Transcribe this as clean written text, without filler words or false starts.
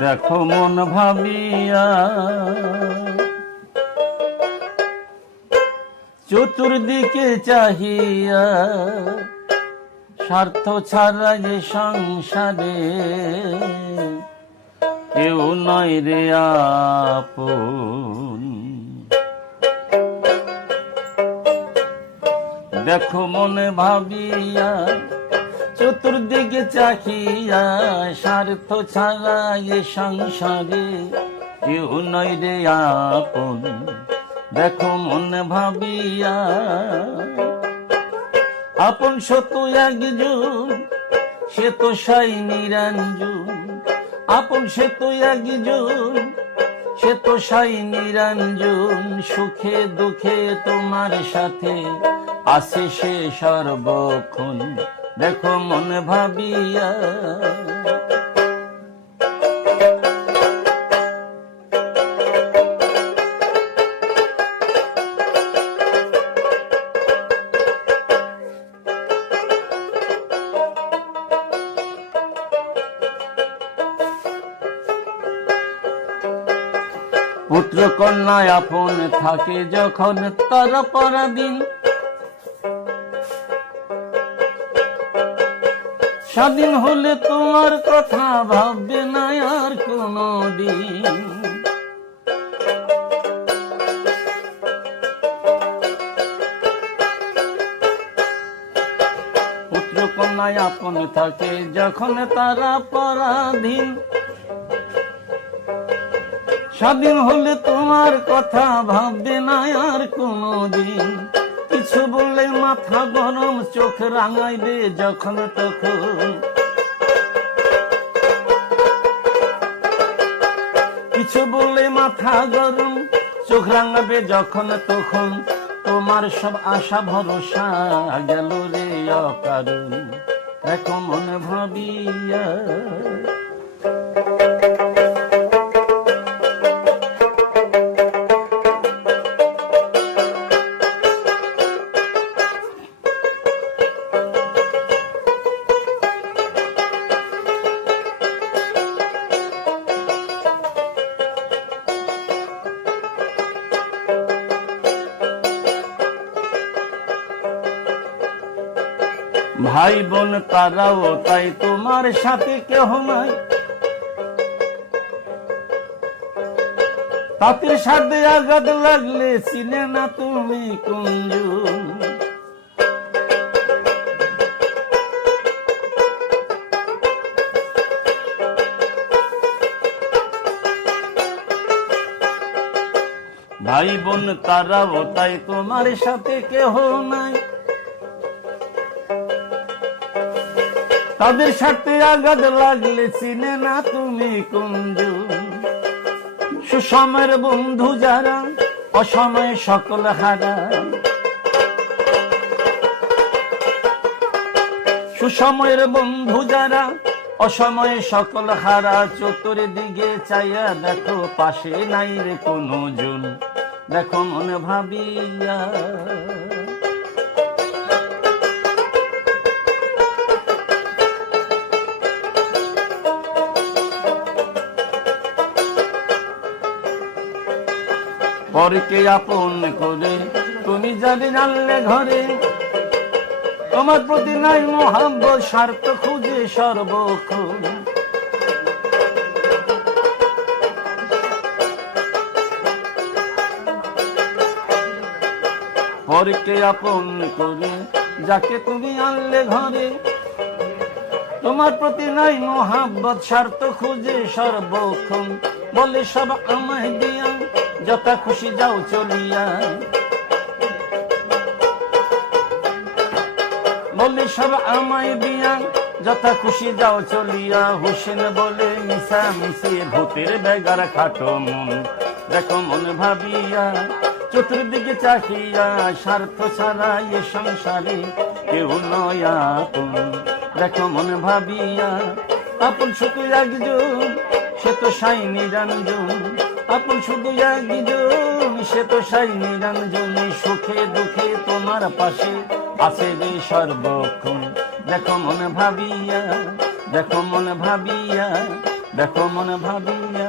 দেখো মন ভাবিয়া চতুর্দিকে চাহিয়া, স্বার্থ ছাড়া যে সংসারে কেউ নয় রে আপন। দেখো মনে ভাবিয়া চতুর্দিকে চাহিয়া, স্বার্থ ছাড়া এ সংসারে কেউ নয় রে আপন। দেখো মনে ভাবিয়া আপন শত একজন, সে তো সাই নিরঞ্জন। আপন সে তো একজন, সে তো সাই নিরঞ্জন। সুখে দুঃখে তোমার সাথে আছে সে সর্বক্ষণ। দেখো মনে ভাবিয়া পুত্র কন্যা আপন থাকে যখন তার পরাধীন। স্বাধীন হলে তোমার কথা ভাববে না আর কোনো দিন। পুত্র কন্যা আপন থাকে যখন তারা পরাধীন। স্বাধীন হলে তোমার কথা ভাববে না আর কোনদিন। কিছু বললে মাথা গরম, চোখ রাঙাইবে যখন তখন। কিছু বললে মাথা গরম, চোখ রাঙাবে যখন তখন। তোমার সব আশা ভরসা গেল রে অকারণ। দেখো মনে ভাবিয়া ভাই বোন তারাও তাই তোমার সাথে কেহ নাই। তাদের সাথে আঘাত লাগলে চিনে না তুমি কুঞ্জন। ভাই বোন তারাও তাই তোমার সাথে কেহ নাই। তাদের সাথে আঘাত লাগলে চিনে না তুমি কুঞ্জন। সুসময়ের বন্ধু যারা অসময়ে সকল হারা। সুসময়ের বন্ধু যারা অসময়ে সকল হারা। চতুর্দিকে চাইয়া দেখো পাশে নাই রে কোনো জন। দেখো মনে ভাবিয়া পরকে আপন করে তুমি যদি জানলে ঘরে, তোমার প্রতি নাই মোহাম্মত, স্বার্থ খুঁজে সর্বক্ষণ। পরকে আপন করে যাকে তুমি আনলে ঘরে, তোমার প্রতি নাই মোহাম্মত, স্বার্থ খুঁজে সর্বক্ষণ। বলে সব আমায় দিয়া যথা খুশি যাও চলিয়া। বলে সব আমায় দিয়া যথা খুশি যাও চলিয়া। হোসেন বলে মিশা মিশে ভূতের বেগার খাটো মন। দেখো মন ভাবিয়া চতুর্দিকে চাহিয়া, স্বার্থ ছাড়া এ সংসারে কেউ নয় আপন। দেখো মন ভাবিয়া আপন শুধু একজন, সে তো সাই নিরঞ্জন। আপন শুধু একজন, সে তো সাই নিরঞ্জনী, সুখে দুঃখে তোমার পাশে আছে যে সর্বক্ষণ। দেখো মনে ভাবিয়া, দেখো মনে ভাবিয়া, দেখো মনে ভাবিয়া।